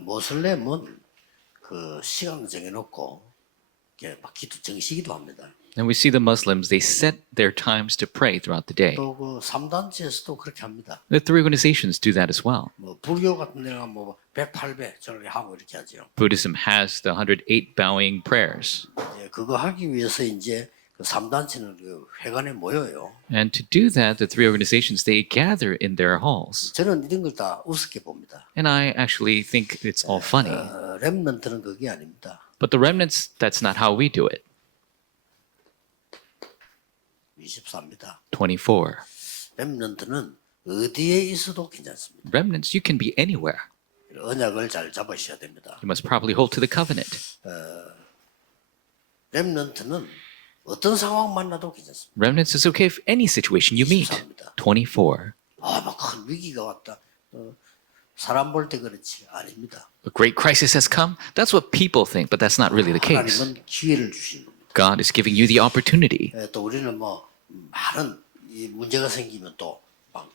모슬렘은 그 시간 정해놓고 이렇게 막 정시기도 합니다. And we see the Muslims, they set their times to pray throughout the day. 또 그 3단체에서도 그렇게 합니다. The three organizations do that as well. 뭐 불교 같은 데는 뭐 108배 저렇게 하고 이렇게 하죠. Buddhism has the 108 bowing prayers. 이제 그거 하기 위해서 이제 그 3단체는 그 회관에 모여요. And to do that, the three organizations, they gather in their halls. 저는 이런 걸 다 우습게 봅니다. And I actually think it's all funny. 렘넌트는 그게 아닙니다. But the remnants, that's not how we do it. 24입니다. 24. 렘넌트는 어디에 있어도 괜찮습니다. Remnants, you can be anywhere. 언약을 잘 잡으셔야 됩니다. You must properly hold to the covenant. 렘넌트는 어떤 상황 만나도 괜찮습니다. Remnants is okay if any situation you meet. 24. 막 큰 위기가 왔다. 사람 볼 때 그렇지 아닙니다. A great crisis has come. That's what people think, but that's not really the case. 하나님은 기회를 주시는 겁니다. God is giving you the opportunity. 또 우리는 뭐 많은 이 문제가 생기면 또 막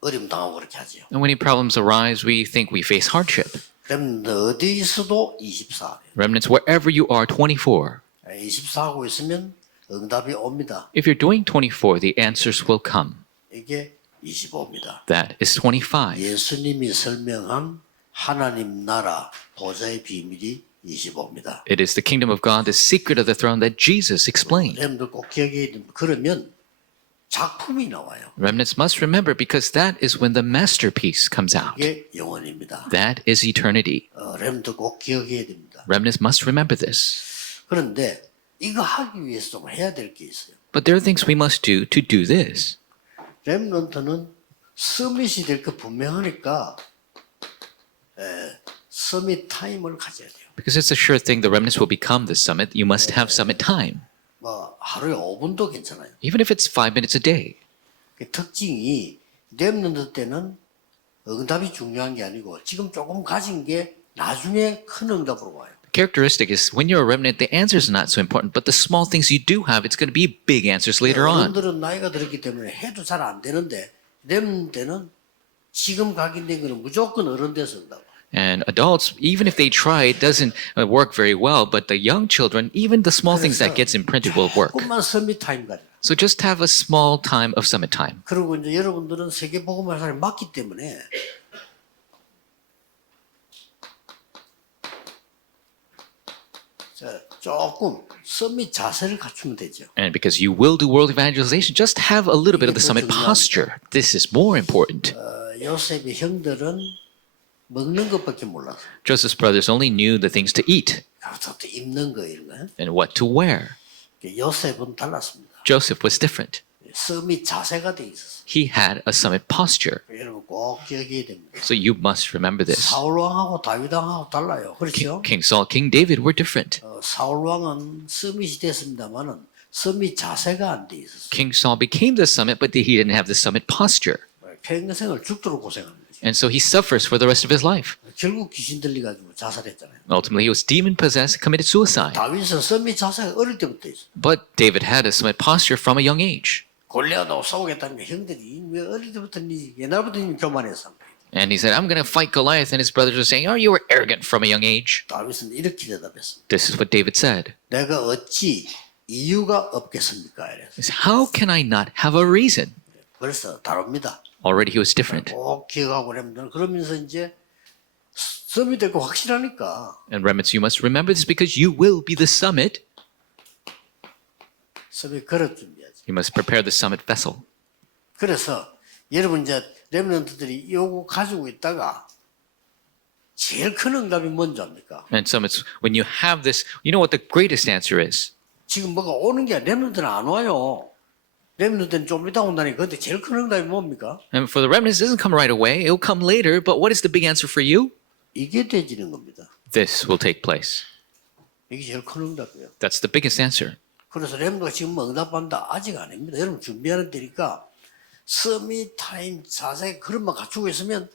어려움 당하고 그렇게 하죠. And when any problems arise, we think we face hardship. 렘넌트 어디 있어도 24. Remnants, wherever you are, 24. 24하고 있으면 응답이 옵니다. If you're doing 24, the answers will come. 이게 25입니다. That is 25. 예수님이 설명한 하나님 나라 보좌의 비밀이 25입니다. It is the kingdom of God, the secret of the throne that Jesus explained. 렘넌트 꼭 기억해야 됩니다. 그러면 작품이 나와요. Remnants must remember because that is when the masterpiece comes out. 이게 영원입니다. That is eternity. 렘넌트 꼭 기억해야 됩니다. Remnants must remember this. 그런데 이거 하기 위해서 좀 해야 될 게 있어요. But there are things we must do to do this. 렘넌트는 서밋이 될 거 분명하니까 서밋 타임을 가져야 돼요. Because it's a sure thing the remnants will become the summit, you must have summit time. 뭐 하루에 5분도 괜찮아요. Even if it's 5 minutes a day. 그 특징이 렘넌트 때는 응답이 중요한 게 아니고 지금 조금 가진 게 나중에 큰 응답으로 와요. Characteristic is when you're a remnant, the answers are not so important, but the small things you do have, it's going to be big answers later on. 어른들은 나이가 들었기 때문에 해도 잘 안 되는데 렘넌트 때는 지금 각인된 거는 무조건 어른 돼서 응답. And adults, even if they try, it doesn't work very well. But the young children, even the small things that gets imprinted will work. 조금만 서밋 타임 가져라. So just have a small time of summit time. 그리고 이제 여러분들은 세계 복음을 사람이 맞기 때문에 자, 조금 서밋 자세를 갖추면 되죠. And because you will do world evangelization, just have a little bit of the summit posture. This is more important. 요셉의 형들은 먹는 것밖에 몰랐어. Joseph's brothers only knew the things to eat 또 입는 거 이런 거. and what to wear. 요셉은 달랐습니다. Joseph was different. 서밋 자세가 돼 있었어. He had a summit posture. 여러분 꼭 기억해야 됩니다. So you must remember this. 사울 왕하고 다윗 왕하고 달라요. 그렇죠? King Saul, King David were different. 사울 왕은 서밋이 됐습니다만은 서밋 자세가 안 돼 있었어. King Saul became the summit, but he didn't have the summit posture. 평생을 죽도록 고생합니다. And so he suffers for the rest of his life. 결국 귀신 들려가지고 자살했잖아요. Ultimately, he was demon possessed, committed suicide. 다윗은 서밋 자세가 어릴 때부터 있어. But David had a summit posture from a young age. 골리앗하고 싸우겠다는 게 형들이 왜 어릴 때부터 옛날부터 교만했어. And he said, I'm going to fight Goliath. And his brothers were saying, oh, you were arrogant from a young age. 다윗은 이렇게 대답했어. This is what David said. 내가 어찌 이유가 없겠습니까? He said, how can I not have a reason? 벌써 다릅니다. Already he was different. 꼭 기억하고 그러면서 이제 서밋 될거 확실하니까 And remnants, you must remember this because you will be the summit. 서밋 그릇 준비하지. You must prepare the summit vessel. 그래서 여러분 이제 렘넌트들이 요거 가지고 있다가 제일 큰 응답이 뭔지 압니까? And summits, when you have this, you know what the greatest answer is? 지금 뭐가 오는 게 렘넌트는 안 와요. 렘넌트는 좀 이따 온다니까. 근데 제일 큰 응답이 뭡니까? And for the remnants, it doesn't come right away. It will come later. But what is the big answer for you? 이게 되지는 겁니다. This will take place. 이게 제일 큰 응답이에요. That's the biggest answer. 그래서 렘넌트가 지금 응답한다? 아직 아닙니다. 여러분 준비하는 때니까 서밋 타임 자세 그런 만 갖추고 있으면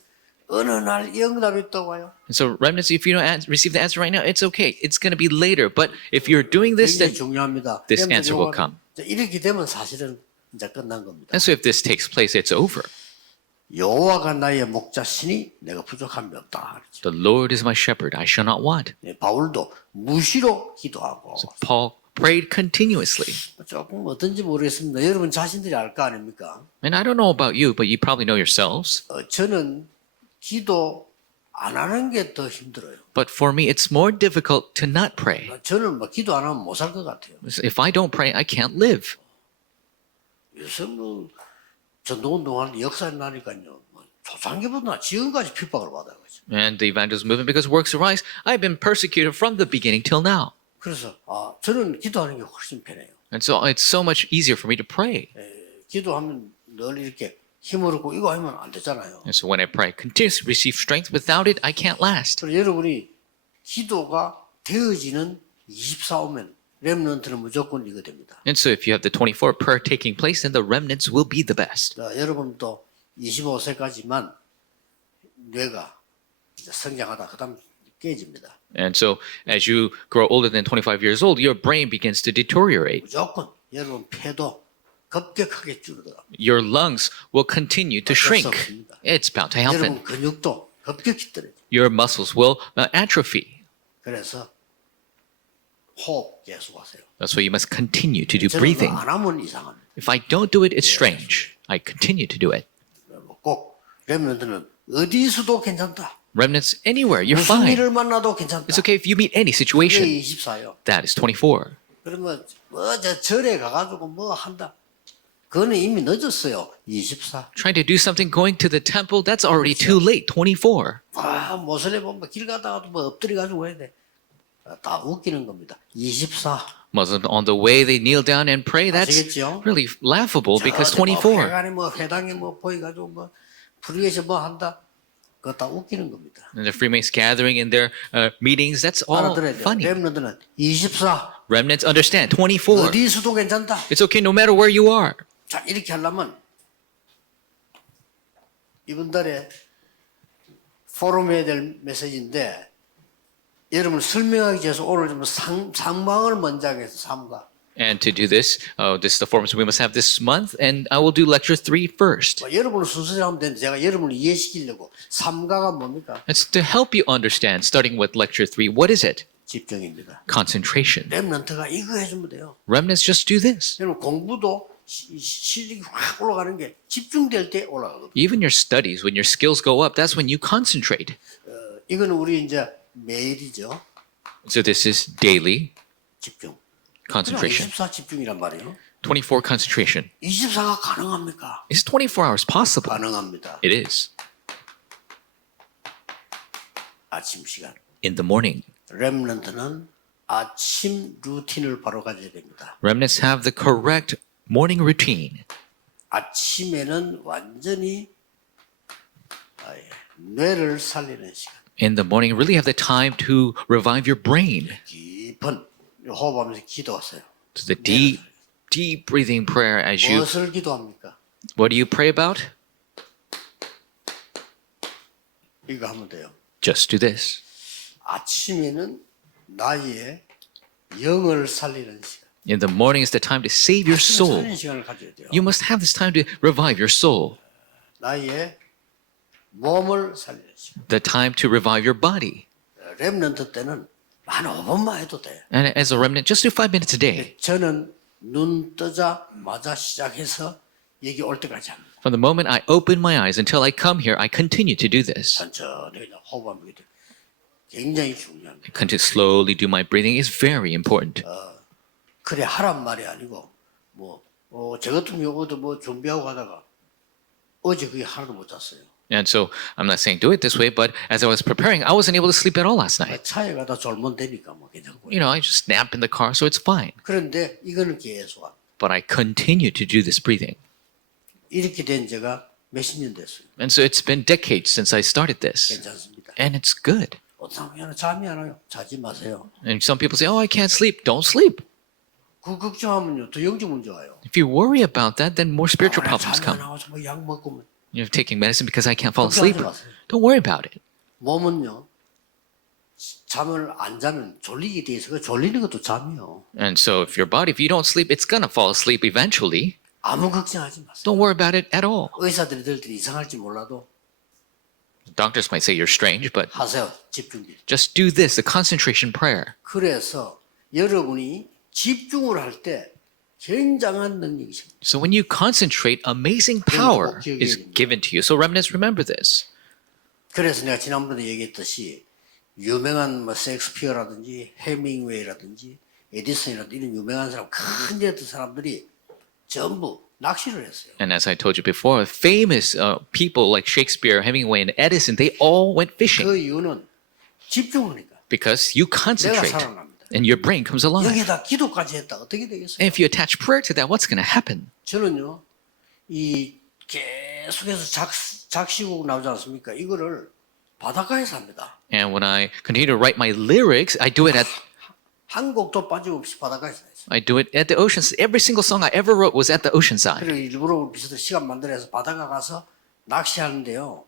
어느 날 이 응답이 또 와요. And so remnants, if you don't receive the answer right now, it's okay. It's going to be later. But if you're doing this, 굉장히 then 중요합니다. this answer will come. 이렇게 되면 사실은 이제 끝난 겁니다. And so if this takes place, it's over. 여호와가 나의 목자시니 내가 부족함이 없다. 그렇죠. The Lord is my shepherd, I shall not want. 네, 바울도 무시로 기도하고 Paul prayed continuously. 조금 어떤지 모르겠습니다. 여러분 자신들이 알 거 아닙니까? And I don't know about you, but you probably know yourselves. 저는 기도 안 하는 게 더 힘들어요. But for me, it's more difficult to not pray. 저는 뭐 기도 안 하면 못 살 것 같아요. If I don't pray, I can't live. 요새 뭐 전도운동하는 역사에 나니까요. 뭐 초창기부터 지금까지 핍박을 받아요. And the evangelism movement, because works arise, I've been persecuted from the beginning till now. 그래서 저는 기도하는 게 훨씬 편해요. And so it's so much easier for me to pray. 기도하면 늘 이렇게 힘을 얻고 이거 하면 안 되잖아요. And so when I pray, I continuously receive strength. Without it, I can't last. 그래서 여러분이 기도가 되어지는 24오면 렘넌트는 무조건 이거 됩니다. And so if you have the 24 prayer taking place, then the remnants will be the best. 여러분도 25세까지만 뇌가 성장하다 그다음 깨집니다. And so as you grow older than 25 years old, your brain begins to deteriorate. 무조건 여러분 폐도 급격하게 줄어들어. Your lungs will continue to shrink. It's bound to happen. 여러분 근육도 급격히 떨어져. Your muscles will atrophy. 그래서 호흡 계속하세요. That's why you must continue to do 저는 breathing. 안 하면 이상합니다. If I don't do it, it's strange. I continue to do it. 꼭 렘넌트는 어디서도 괜찮다. Remnants anywhere, you're 무슨 fine. 일을 만나도 괜찮다. It's okay if you meet any 그게 situation. 24요. That is 24. 그러면 저 절에 가가지고 뭐 한다. 그거는 이미 늦었어요. 24. Trying to do something, going to the temple, that's already too late. 24. 모슬렘 보면 길 가다가도 뭐 엎드려가지고 해야 돼. 다 웃기는 겁니다. 24. Muslims on the way they kneel down and pray. That's 아시겠죠? really laughable because 뭐 24. 회관에 뭐 회당에 뭐 보여가지고 뭐 불의에서 뭐 한다. 그거 다 웃기는 겁니다. And the Freemasons gathering in their meetings, that's all 알아들어야 돼요. funny. 렘넌트는 24. Remnants understand 24. 어디서도 괜찮다. It's okay no matter where you are. 자 이렇게 하려면 이번 달에 포럼해야 될 메시지인데 여러분 설명하기 전에 오늘 좀 상방을 먼저 하겠습니다. 삼가. And to do this, this is the forms we must have this month, and I will do lecture 3 first. 여러분을 순서대로 하면 되는데 제가 여러분을 이해시키려고 삼가가 뭡니까? It's to help you understand, starting with lecture 3, what is it? 집중입니다. Concentration. 렘넌트가 이거 해주면 돼요. Remnants just do this. 여러분 공부도 실력이 확 올라가는 게 집중될 때 올라가거든요. Even your studies, when your skills go up, that's when you concentrate. 이거는 우리 이제 매일이죠. So this is daily 집중. concentration. 24 집중이란 말이에요. 24 concentration. 24가 가능합니까? Is 24 hours possible? 가능합니다. It is. 아침 시간. In the morning. 렘넌트는 아침 루틴을 바로 가져야 됩니다. Remnants have the correct morning routine. 아침에는 완전히 뇌를 살리는 시간. In the morning, really have the time to revive your brain. 깊은 호흡하면서 기도하세요. So the deep, deep breathing prayer as you. 무엇을 기도합니까? What do you pray about? 이거 하면 돼요. Just do this. 아침에는 나의 영을 살리는 시간. In the morning is the time to save your soul. 살리는 시간을 가져야 돼요. You must have this time to revive your soul. 나의 몸을 살리는 시간. The time to revive your body. 렘넌트 때는 한 5분만 해도 돼. And as a remnant, just do 5 minutes a day. 저는 눈 뜨자마자 시작해서 여기 올 때까지 합니다. From the moment I open my eyes until I come here, I continue to do this. 천천히 호흡하면 돼. 굉장히 중요합니다. I continue to slowly do my breathing is very important. 그래 하란 말이 아니고 저 같은 경우도 뭐 준비하고 가다가 어제 그게 하나도 못 잤어요. And so I'm not saying do it this way, but as I was preparing, I wasn't able to sleep at all last night. 차에 가다 졸면 되니까 뭐 괜찮고. You know, I just nap in the car, so it's fine. 그런데 이거는 계속 But I continue to do this breathing. 이렇게 된 지가 몇십 년 됐어요. And so it's been decades since I started this. 괜찮습니다. And it's good. 어떤 사람이 잠이 안 와요. 자지 마세요. And some people say, oh, I can't sleep. Don't sleep. 그 걱정하면요 더 영적 문제 와요. If you worry about that, then more spiritual problems 잠이 안 come. 와서 뭐 약 먹고 뭐. You're taking medicine because I can't fall asleep. 걱정하지 마세요. Don't worry about it. 몸은요 잠을 안 자면 졸리게 돼 있어. 졸리는 것도 잠이요. And so if your body, if you don't sleep, it's going to fall asleep eventually. 아무 걱정하지 마세요. Don't worry about it at all. 의사들이 들을 때 이상할지 몰라도 Doctors might say you're strange, but 하세요. 집중기. just do this, the concentration prayer. 그래서 여러분이 집중을 할 때 굉장한 능력이 생깁니다. So when you concentrate, amazing power is given to you. So remnants, remember this. 그래서 내가 지난번에 얘기했듯이 유명한 뭐 셰익스피어라든지 해밍웨이라든지 에디슨이라든지 이런 유명한 사람, 큰 데였던 사람들이 전부 낚시를 했어요. And as I told you before, famous people like Shakespeare, Hemingway, and Edison, they all went fishing 그 이유는 집중하니까. because you 내가 concentrate 살아납니다. and your brain comes alive. 여기다 기도까지 했다. 어떻게 되겠어요? And if you attach prayer to that, what's going to happen? 저는요, 이 계속해서 작시곡 나오지 않습니까? 이거를 바닷가에서 합니다. And when I continue to write my lyrics, I do it 한 곡도 빠짐없이 바닷가에서 했어요. at the ocean. Every single song I ever wrote was at the ocean side. 그리고 일부러 비슷한 시간 만들어서 바닷가 가서 낚시하는데요.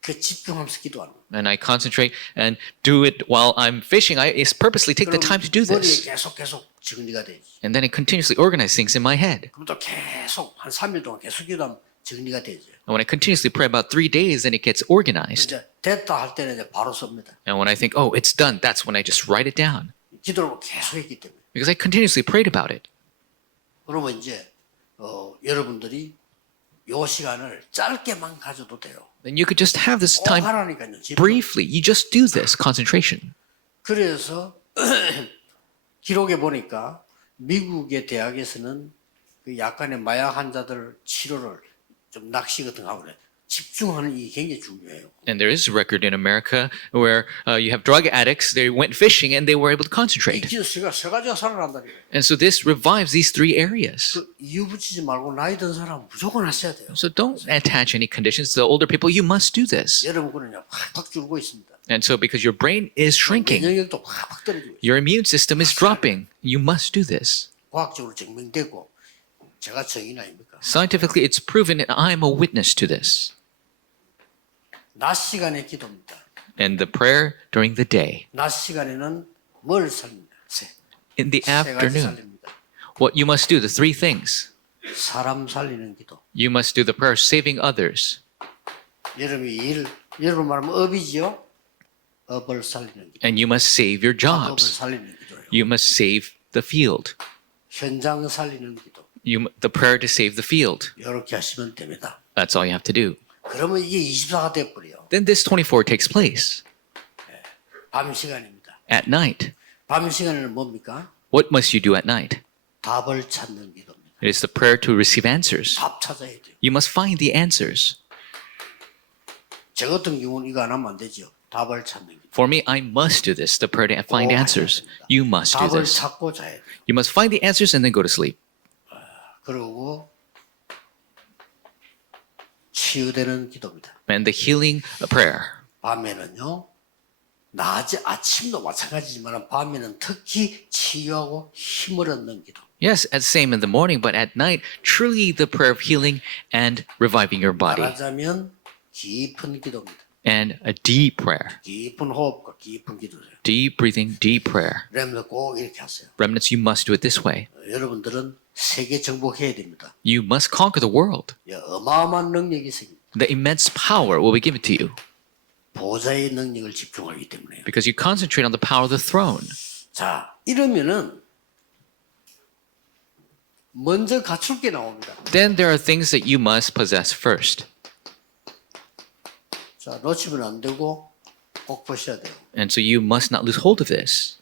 그 집중하면서 기도하는 거예요. And I concentrate and do it while I'm fishing. I purposely take the time to do 머리에 this. 계속 정리가 되지. And then I continuously organize things in my head. 그럼 또 계속 한 3일 동안 계속 기도하면 정리가 되죠. And when I continuously pray about 3 days, then it gets organized. 이제 됐다 할 때는 이제 바로 씁니다. And when I think, oh, it's done, that's when I just write it down. 기도를 계속 했기 때문에. Because I continuously prayed about it. 그러면 이제 여러분들이 요 시간을 짧게만 가져도 돼요. Then you could just have this 꼭 time 하라니까요. 집중. briefly. You just do this concentration. 그래서 기록에 보니까 미국의 대학에서는 그 약간의 마약 환자들 치료를 좀 낚시 같은 거 하고 그래. 집중하는 이 굉장히 중요해요. And there is a record in America where you have drug addicts, they went fishing and they were able to 이 concentrate. 기도 세 가지가 살아난다는 거예요. And so this revives these 3 areas. 그 이유 붙이지 말고 나이 든 사람은 무조건 하셔야 돼요. So don't attach any conditions to the older people. You must do this. 여러분 그러냐 확 줄고 있습니다. And so because your brain is shrinking, 면역력도 확 떨어지고 있어요. your immune system is dropping, you must do this. 과학적으로 증명되고 제가 증인 아닙니까? Scientifically, it's proven and I am a witness to this. 낮 시간에 기도입니다. And the prayer during the day. 낮 시간에는 뭘 살립니다. In the 세 가지 afternoon, 살립니다. what you must do, the 3 things. 사람 살리는 기도. You must do the prayer saving others. 여러분 말하면 업이지요. 업을 살리는 기도. And you must save your 업을 jobs. 살리는 기도예요. You must save the field. 현장 살리는 기도. The prayer to save the field. 이렇게 하시면 됩니다. That's all you have to do. 그러면 이게 24가 돼버려요. Then this 24 takes place 밤 시간입니다. at night. 밤 시간에는 뭡니까? What must you do at night? 답을 찾는 기도입니다. It is the prayer to receive answers. 답 찾아야 돼요. You must find the answers. 저 같은 경우는 이거 안 하면 안 되죠. 답을 찾는 기도. For me, I must do this, the prayer to find answers. You must do 답을 this. 찾고 자야 돼요. You must find the answers and then go to sleep. 그리고 치유되는 기도입니다. And the healing prayer. 밤에는요. 낮에 아침도 마찬가지지만 밤에는 특히 치유하고 힘을 얻는 기도. Yes, as same in the morning, but at night, truly the prayer of healing and reviving your body. 말하자면 깊은 기도입니다. And a deep prayer. 깊은 호흡과 깊은 기도예요. Deep breathing, deep prayer. 그러면 꼭 이렇게 하세요. Remnants, you must do it this way. 여러분들은 세계 정복해야 됩니다. You must conquer the world. 어마어마한 능력이 생깁니다. The immense power will be given to you 보좌의 능력을 집중하기 때문에요. because you concentrate on the power of the throne. 자, 이러면은 먼저 갖출 게 나옵니다. Then there are things that you must possess first. 자, 놓치면 안 되고 꼭 보셔야 돼요. And so you must not lose hold of this.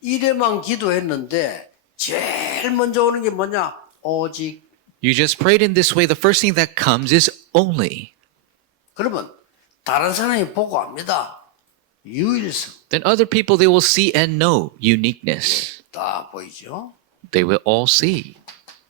이래만 기도했는데 제일 먼저 오는 게 뭐냐? 오직. You just prayed in this way. The first thing that comes is only. 그러면 다른 사람이 보고 압니다. 유일성 Then other people, they will see and know uniqueness. 다 보이죠? They will all see.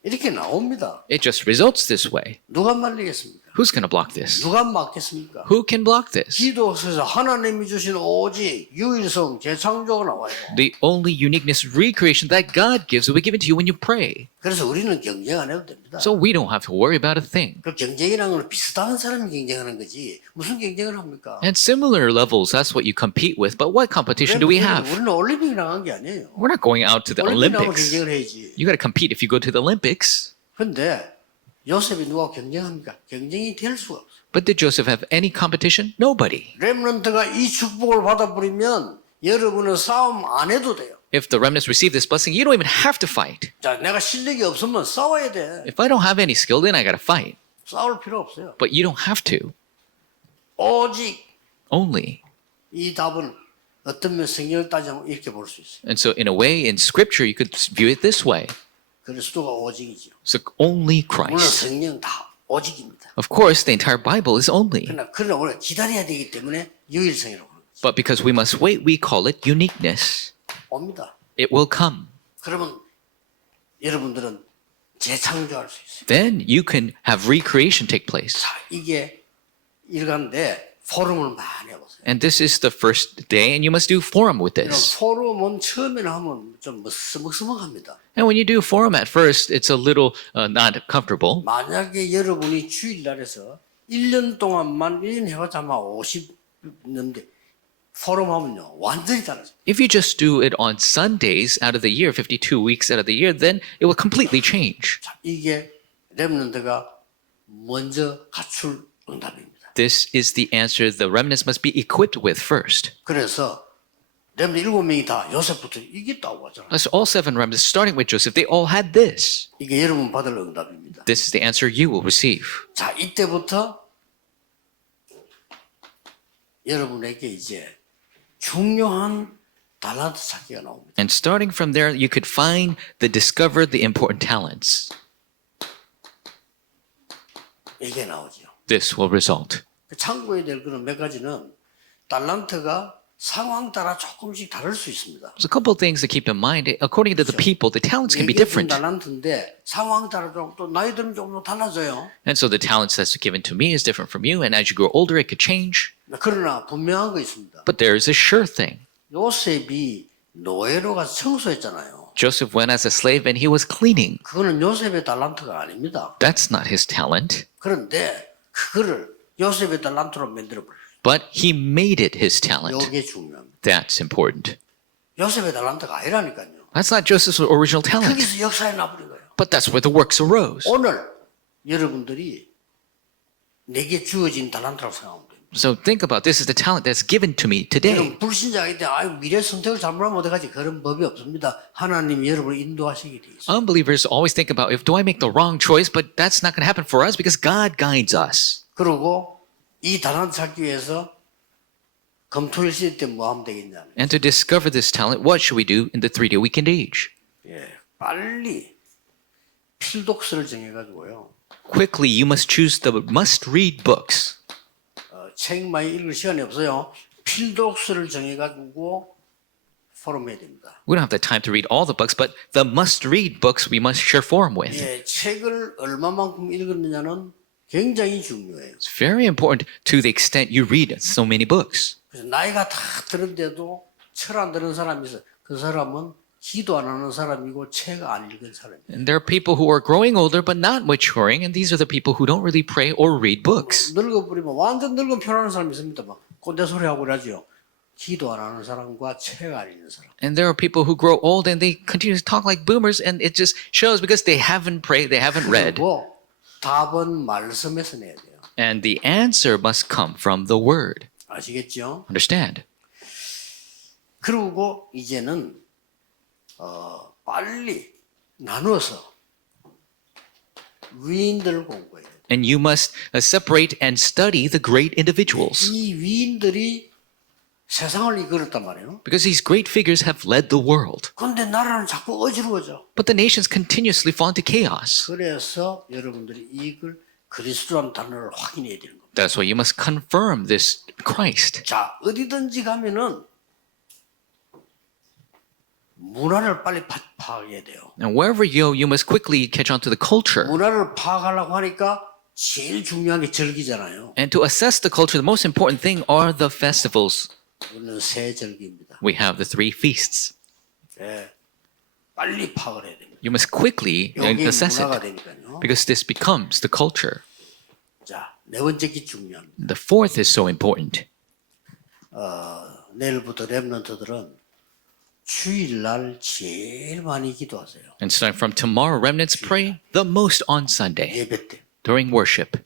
이렇게 나옵니다. It just results this way. 누가 말리겠습니까? Who's going to block this? 누가 막겠습니까? Who can block this? 기도에서 하나님이 주신 오직 유일성 재창조가 나와요. The only uniqueness, recreation that God gives will be given to you when you pray. 그래서 우리는 경쟁 안 해도 됩니다. So we don't have to worry about a thing. 그 경쟁이라는 건 비슷한 사람이 경쟁하는 거지 무슨 경쟁을 합니까? At similar levels, that's what you compete with. But what competition do we have? 우리는 올림픽 나간 게 아니에요. We're not going out to the 올림픽 나가면 Olympics. 경쟁을 해야지. You got to compete if you go to the Olympics. 근데 요셉이 누가 경쟁합니까? 경쟁이 될 수가 없어요. But did Joseph have any competition? Nobody. 렘넌트가 이 축복을 받아버리면 여러분은 싸움 안 해도 돼요. If the remnants receive this blessing, you don't even have to fight. 자, 내가 실력이 없으면 싸워야 돼. If I don't have any skill, then I gotta fight. 싸울 필요 없어요. But you don't have to. 오직 Only. 이 답은 어떤 면 성경을 따지면 이렇게 볼 수 있어요. And so, in a way, in Scripture, you could view it this way. 그리스도가 오직이죠. So, only 물론 Christ. 성경 다 오직입니다. Of course, the entire Bible is only. 그러나 우리가 기다려야 되기 때문에 유일성이라고 하는 거죠. But because we must wait, we call it uniqueness. 옵니다. It will come. 그러면 여러분들은 재창조할 수 있어요. Then you can have recreation take place. 자, 이게 일간데 포럼을 많이 해보세요. And this is the first day, and you must do forum with 이런 this. 포럼은 처음에는 하면 좀 머쓱머쓱합니다. And when you do forum at first, it's a little not comfortable. 만약에 여러분이 주일날에서 1년 동안만 1년 해봤자 아마 50년대 포럼 하면요 완전히 달라져요. If you just do it on Sundays out of the year, 52 weeks out of the year, then it will completely change. 자, 이게 렘넌트가 먼저 갖출 응답입니다. This is the answer the remnants must be equipped with first. 그래서 렘넌트 7명이 다 요셉부터 이겼다고 하잖아요. That's all 7 remnants, starting with Joseph. They all had this. 이게 여러분 받을 응답입니다. This is the answer you will receive. 자, 이때부터 여러분에게 이제 중요한 달란트 찾기가 나옵니다. And starting from there, you could find discover the important talents. 이게 나오죠. This will result. 참고해야 될 거는 몇 가지는 달란트가 상황 따라 조금씩 다를 수 있습니다. There's a couple of things to keep in mind. According to the people, the talents can be 이게 different. 달란트인데 상황 따라 또 나이 들면 조금 더 달라져요. And so the talents that's given to me is different from you. And as you grow older, it could change. 그러나 분명한 거 있습니다. But there is a sure thing. 요셉이 노예로 가서 청소했잖아요. Joseph went as a slave and he was cleaning. 그거는 요셉의 달란트가 아닙니다. That's not his talent. 그런데 그거를 요셉의 달란트로 만들어버려요. But he made it his talent. 이게 중요합니다. That's important. 요셉의 달란트가 아니라니까요. That's not Joseph's original talent. 거기서 역사에 나버린 거예요. But that's where the works arose. 오늘 여러분들이 내게 주어진 달란트라고 생각하면 됩니다. So think about this is the talent that's given to me today. 여러분 불신자일 때 미래 선택을 잘못하면 어떡하지? 그런 법이 없습니다. 하나님이 여러분을 인도하시게 돼 있어요. Unbelievers always think about if do I make the wrong choice, but that's not going to happen for us because God guides us. 그리고 이 달란트 찾기 위해서 금토일 시대 때 뭐 하면 되겠냐? And to discover this talent, what should we do in the 3-day weekend age? 빨리 필독서를 정해가지고요. Quickly, you must choose the must-read books. 책 많이 읽을 시간이 없어요. 필독서를 정해가지고 포럼해야 됩니다. We don't have the time to read all the books, but the must-read books we must share forum with. 책을 얼마만큼 읽었느냐는 굉장히 중요해요. It's very important to the extent you read so many books. 그래서 나이가 다 들은데도 철 안 드는 사람이 있어. 그 사람은 기도 안 하는 사람이고 책 안 읽은 사람이에요. And there are people who are growing older but not maturing, and these are the people who don't really pray or read books. 늙어버리면 완전 늙은 표현하는 사람이 있습니다. 막 꼰대 소리 하고 그러죠. 기도 안 하는 사람과 책 안 읽는 사람. And there are people who grow old and they continue to talk like boomers, and it just shows because they haven't prayed, they haven't read. 그리고 답은 말씀에서 내야 돼요. And the answer must come from the word. 아시겠죠? Understand? 그리고 이제는 빨리 나누어서 위인들을 공부해야 돼요. And you must separate and study the great individuals. 이 위인들이 세상을 이끌었단 말이에요. Because these great figures have led the world. 그런데 나라는 자꾸 어지러워져. But the nations continuously fall into chaos. 그래서 여러분들이 이걸 그리스도라는 단어를 확인해야 되는 겁니다. That's why you must confirm this Christ. 자, 어디든지 가면은 문화를 빨리 파악해야 돼요. And wherever you go, you must quickly catch on to the culture. 문화를 파악하려고 하니까 제일 중요한 게 절기잖아요. And to assess the culture, the most important thing are the festivals. 우리는 세 절기입니다. We have the 3 feasts. 빨리 파악을 해야 됩니다. You must quickly 여기 assess 문화가 it 되니까요. because this becomes the culture. 자, 네 번째 게 중요합니다. The 4th is so important. 내일부터 렘넌트들은 주일날 제일 많이 기도하세요. And starting from tomorrow, remnants pray the most on Sunday 예배 때. during worship.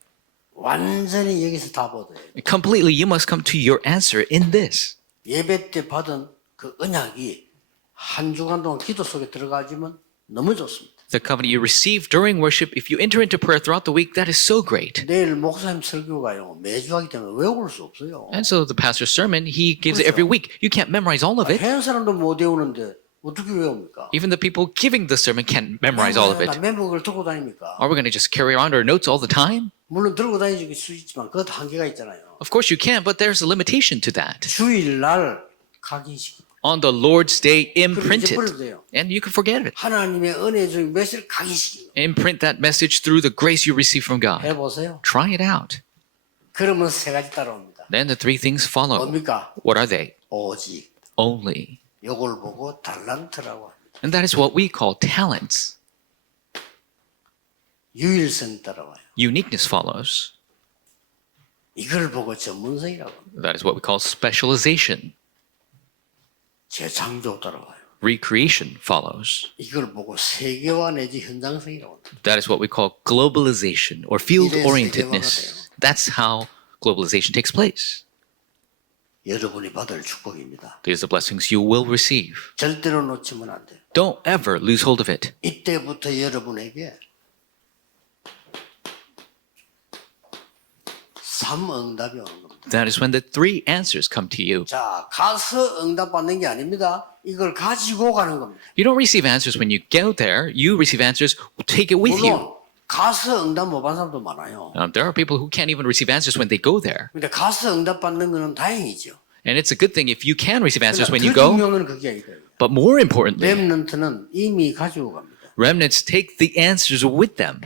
완전히 여기서 답 얻어요. Completely, you must come to your answer in this. 예배 때 받은 그 언약이 한 주간 동안 기도 속에 들어가지면 너무 좋습니다. The covenant you receive during worship, if you enter into prayer throughout the week, that is so great. 내일 목사님 설교가요. 매주 하기 때문에 외울 수 없어요. And so the pastor's sermon, he gives it every week. You can't memorize all of it. 해안 사람도 못 외우는데 어떻게 외웁니까? Even the people giving the sermon can't memorize all of it. 멤버를 들고 다닙니까? Are we going to just carry around our notes all the time? 물론 들고 다니실 수 있지만 그것도 한계가 있잖아요. Of course you can, but there's a limitation to that. 주일날 각인시키. On the Lord's day, imprint 그럼 이제 it. 버려도 돼요. And you can forget it. 하나님의 은혜 중에 메시지를 각인시키는 Imprint that message through the grace you receive from God. 해보세요. Try it out. 그러면 세 가지 따라옵니다. Then the three things follow. 뭡니까? What are they? 오직 Only. 요걸 보고 달란트라고 합니다. And that is what we call talents. 유일성 따라와요. Uniqueness follows. 이걸 보고 전문성이라고 합니다. That is what we call specialization. 재창조 따라와요. Recreation follows. 이걸 보고 세계화 내지 현장성이라고 합니다. That is what we call globalization or field orientedness. That's how globalization takes place. 여러분이 받을 축복입니다. These are the blessings you will receive. 절대로 놓치면 안 돼요. Don't ever lose hold of it. 이때부터 여러분에게 3응답이 오는 겁니다. That is when the three answers come to you. 자, 가서 응답 받는 게 아닙니다. 이걸 가지고 가는 겁니다. You don't receive answers when you go there. You receive answers, take it with you. 물론 가서 응답 못 받는 사람도 많아요. There are people who can't even receive answers when they go there. 근데 가서 응답 받는 거는 다행이죠. And it's a good thing if you can receive answers when 더 you go. 중요한 건 그게 아니다. But more importantly, 렘넌트는 이미 가지고 갑니다. remnants take the answers with them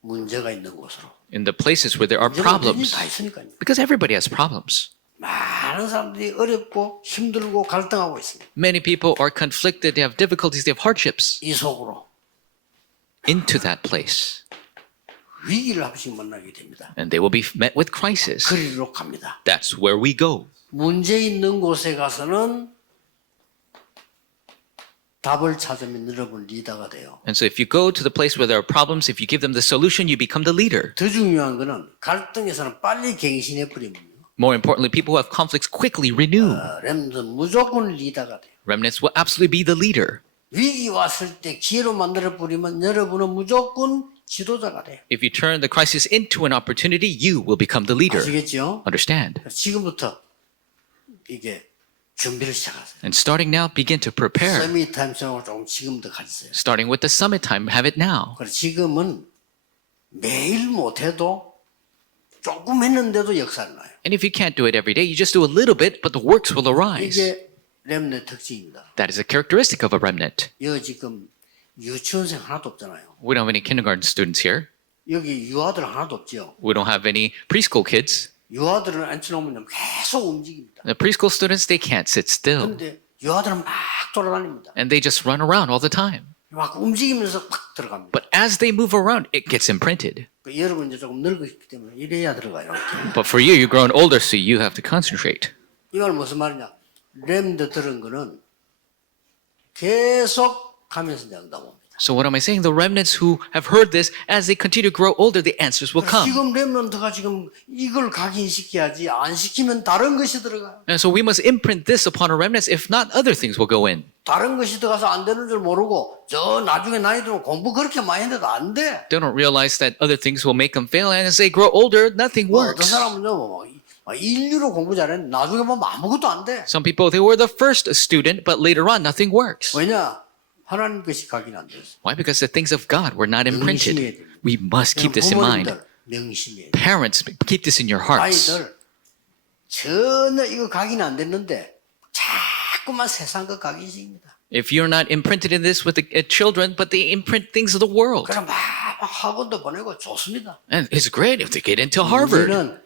문제가 있는 곳으로. in the places where there are 문제가 problems. 다 있으니까요. Because everybody has problems. 많은 사람들이 어렵고 힘들고 갈등하고 있습니다. Many people are conflicted, they have difficulties, they have hardships. 이 속으로 Into that place. 위기를 한 번씩 만나게 됩니다. And they will be met with crisis. 그리로 갑니다. That's where we go. 문제 있는 곳에 가서는 답을 찾으면 여러분 리더가 돼요. And so if you go to the place where there are problems, if you give them the solution, you become the leader. 더 중요한 거는 갈등에서는 빨리 갱신해 버리면 More importantly, people who have conflicts quickly renew. 렘넌트 무조건 리더가 돼요. Remnants will absolutely be the leader. 위기 왔을 때 기회로 만들어 버리면 여러분은 무조건 지도자가 돼요. If you turn the crisis into an opportunity, you will become the leader. 아시겠죠? Understand? 지금부터 이게 준비를 시작하세요. And starting now, begin to prepare. 서밋 타임 생각을 조금 지금부터 가지세요. Starting with the summit time, have it now. 그래서 지금은 매일 못해도 조금 했는데도 역사를 나요. And if you can't do it every day, you just do a little bit, but the works will arise. 이게 렘넌트 특징입니다. That is a characteristic of a remnant. 여기 지금 유치원생 하나도 없잖아요. We don't have any kindergarten students here. 여기 유아들 하나도 없죠. We don't have any preschool kids. 유아들은 앉혀놓으면 계속 움직입니다. The preschool students, they can't sit still. 그런데 유아들은 막 돌아다닙니다. And they just run around all the time. 막 움직이면서 팍 들어갑니다. But as they move around, it gets imprinted. 여러분 이제 조금 늙었기 때문에 이래야 들어가요. But for you, you're growing older, so you have to concentrate. 이 말 무슨 말이냐? 렘드 들은 거는 계속 가면서 응답 옵니다. So what am I saying? The remnants who have heard this, as they continue to grow older, the answers will come. 지금 렘넌트가 지금 이걸 각인시켜야지 안 시키면 다른 것이 들어가요. And so we must imprint this upon our remnants. If not, other things will go in. 다른 것이 들어가서 안 되는 줄 모르고 저 나중에 나이 들면 공부 그렇게 많이 했는데도 안 돼. They don't realize that other things will make them fail. And as they grow older, nothing 어떤 works. 사람은요 막 인류로 공부 잘했는데 나중에 보면 아무것도 안 돼. Some people, they were the first student, but later on, nothing works. 왜냐? 하나님 것이 각인 안 됐어. Why? Because the things of God were not 명심해야 imprinted. 됩니다. We must keep this in mind. 부모님들 명심해야 돼. Parents, keep this in your hearts. 아이들 전혀 이거 각인 안 됐는데 자꾸만 세상 거 각인식입니다. If you're not imprinted in this with the children, but they imprint things of the world. 그럼 막 학원도 보내고 좋습니다. And it's great if they get into Harvard. 문제는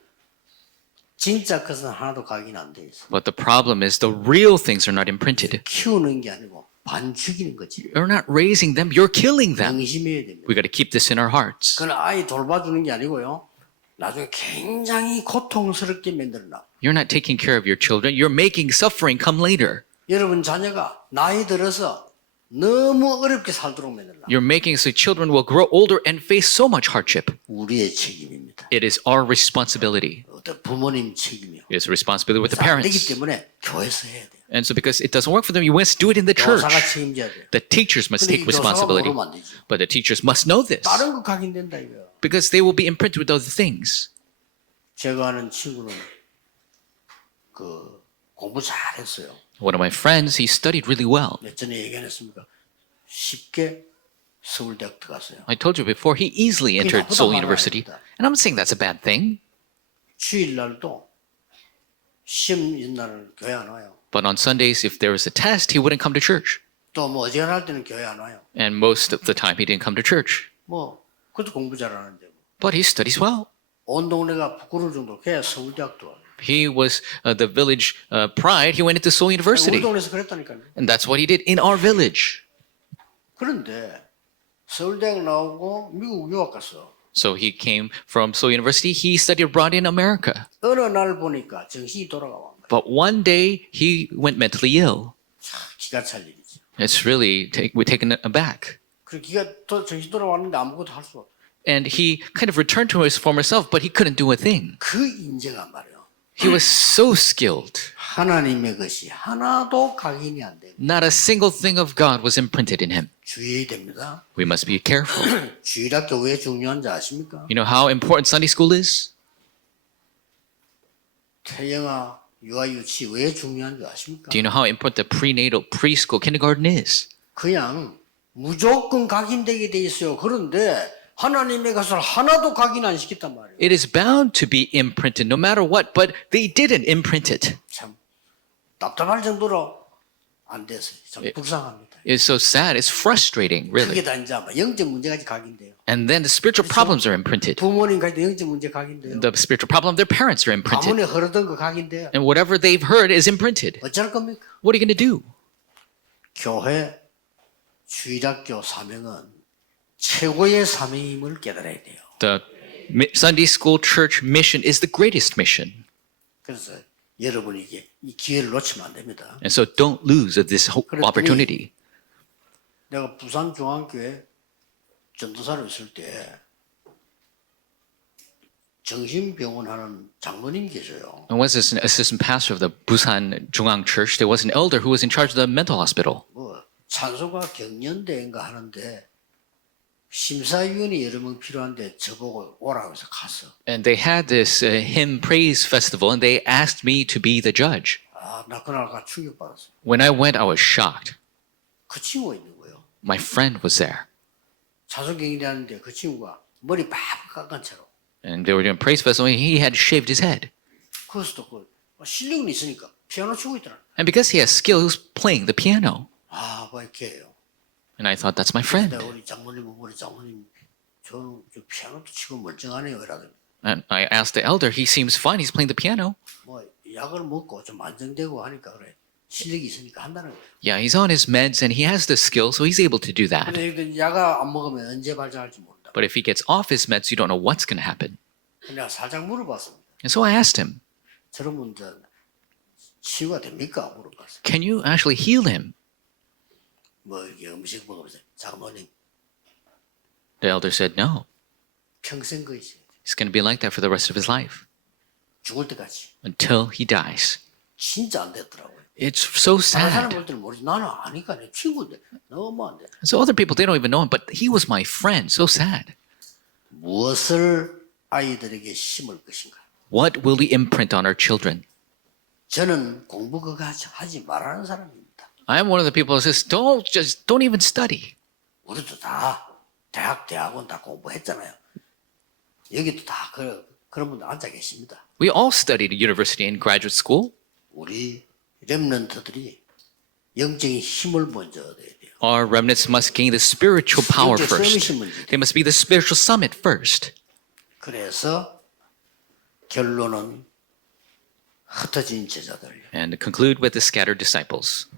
진짜 것은 하나도 각인 안 돼 있어. But the problem is the real things are not imprinted. 키우는 게 아니고 반 죽이는 거지. You're not raising them, you're killing them. 명심해야 됩니다. We got to keep this in our hearts. 그건 아이 돌봐주는 게 아니고요. 나중에 굉장히 고통스럽게 만들어놔. You're not taking care of your children. You're making suffering come later. 여러분 자녀가 나이 들어서 너무 어렵게 살도록 만들어놔. You're making so children will grow older and face so much hardship. 우리의 책임입니다. It is our responsibility. 어떤 부모님 책임이요. It is a responsibility with the 안 되기 parents. 때문에 교회에서 해야 돼. And so because it doesn't work for them, you must do it in the church. 교사가 책임져야 돼. The teachers must 근데 이 take 교사가 responsibility. 모르면 안 되지. But the teachers must know this 다른 거 각인된다 이거야. because they will be imprinted with other things. 제가 아는 친구는 그 공부 잘했어요. One of my friends, he studied really well. 몇 전에 얘기 안 했습니까? 쉽게 서울대학 들어갔어요. I told you before, he easily entered Seoul University. And I'm not saying that's a bad thing. 주일날도 시험 있는 교회 안 와요. But on Sundays, if there was a test, he wouldn't come to church. 또 뭐 어지간할 때는 교회 안 와요. And most of the time, he didn't come to church. 뭐 그것도 공부 잘하는데 뭐. But he studies well. 온 동네가 부끄러울 정도로 걔 서울대학도 와요. He was the village pride. He went into Seoul 우리 University. 동네에서 그랬다니까요. And that's what he did in our village. 그런데 서울대학 나오고 미국 유학 갔어. So he came from Seoul University. He studied abroad in America. 어느 날 보니까 정신이 돌아가. But one day, he went mentally ill. 참 기가 찰 일이지. It's really, we're taken aback. 그 기가 정신 돌아왔는데 아무것도 할 수 없어. And he kind of returned to his former self, but he couldn't do a thing. 그 인재가 말이에요. He was so skilled. 하나님의 것이 하나도 각인이 안 돼. Not a single thing of God was imprinted in him. 주의해야 됩니다. We must be careful. 주일학교 왜 중요한지 아십니까? You know how important Sunday school is? 태영아, 유아유치 왜 중요한지 아십니까? Do you know how important the prenatal, preschool, kindergarten is? 그냥 무조건 각인되게 돼 있어요. 그런데 하나님의 것을 하나도 각인 안 시켰단 말이에요. It is bound to be imprinted no matter what, but they didn't imprint it. 참 답답할 정도로 안 됐어요. 참 불쌍합니다. It's so sad. It's frustrating, 그게 really. 다 이제 막 영적 문제까지 각인돼요. And then the spiritual problems are imprinted. 부모님까지도 영적 문제 각인돼요. The spiritual problem of their parents are imprinted. 가문에 흐르던 거 각인돼요. And whatever they've heard is imprinted. 어쩔 겁니까? What are you going to do? 교회 주일학교 사명은 최고의 사명임을 깨달아야 돼요. The Sunday school church mission is the greatest mission. 그래서 여러분에게 이 기회를 놓치면 안 됩니다. And so don't lose this opportunity. 내가 부산 중앙교회 전도사로 있을 때 정신병원 하는 장로님 계셔요. I was an assistant pastor of the Busan Jungang Church. There was an elder who was in charge of the mental hospital. 뭐 찬송가 경연대인가 하는데 심사위원이 여러 명 필요한데 저보고 오라고 해서 갔어. And they had this hymn praise festival, and they asked me to be the judge. 아, 나 그날 가 충격받았어. When I went, I was shocked. 그 친구가 있는 거예요. My friend was there. 찬송 경연대 하는데 그 친구가 머리 팍 깎은 채로. And they were doing praise festival, and he had shaved his head. 그것도 그 실력은 있으니까 피아노 치고 있더라. And because he has skill, he was playing the piano. 아, 뭐 이렇게요. And I thought, that's my friend. 내가 우리 장모님 저 피아노도 치고 멀쩡하네요. 이러더니 And I asked the elder, he seems fine, he's playing the piano. 뭐 약을 먹고 좀 안정되고 하니까 그래. 실력이 있으니까 한다는 거예요. Yeah, he's on his meds and he has the skill, so he's able to do that. 근데 약을 안 먹으면 언제 발작할지 모른다. But if he gets off his meds, you don't know what's going to happen. 내가 살짝 물어봤습니다. And so I asked him, 저런 분들 치유가 됩니까? 물어봤어요. can you actually heal him? 뭐 이렇게 음식 먹으면서 장모님 The elder said, no. 평생 그 있어요. He's going to be like that for the rest of his life 죽을 때까지. until he dies. 진짜 안 됐더라고요. It's so 다른 사람 sad. 볼 때는 모르지. 나는 아니까 내 친구인데 너무 안 돼. So other people, they don't even know him, but he was my friend. So sad. 무엇을 아이들에게 심을 것인가? What will we imprint on our children? 저는 공부 그거 하지 말라는 사람입니다. I'm one of the people who says, don't even study. 우리도 다 대학원 다 공부했잖아요. 여기도 다 그런 분들 앉아 계십니다. We all studied at university and graduate school. 우리 렘넌트들이 영적인 힘을 먼저 얻어야 돼요. Our remnants must gain the spiritual power 영적 first. 서밋이 문제죠. They must be the spiritual summit first. 그래서 결론은 흩어진 제자들. And conclude with the scattered disciples.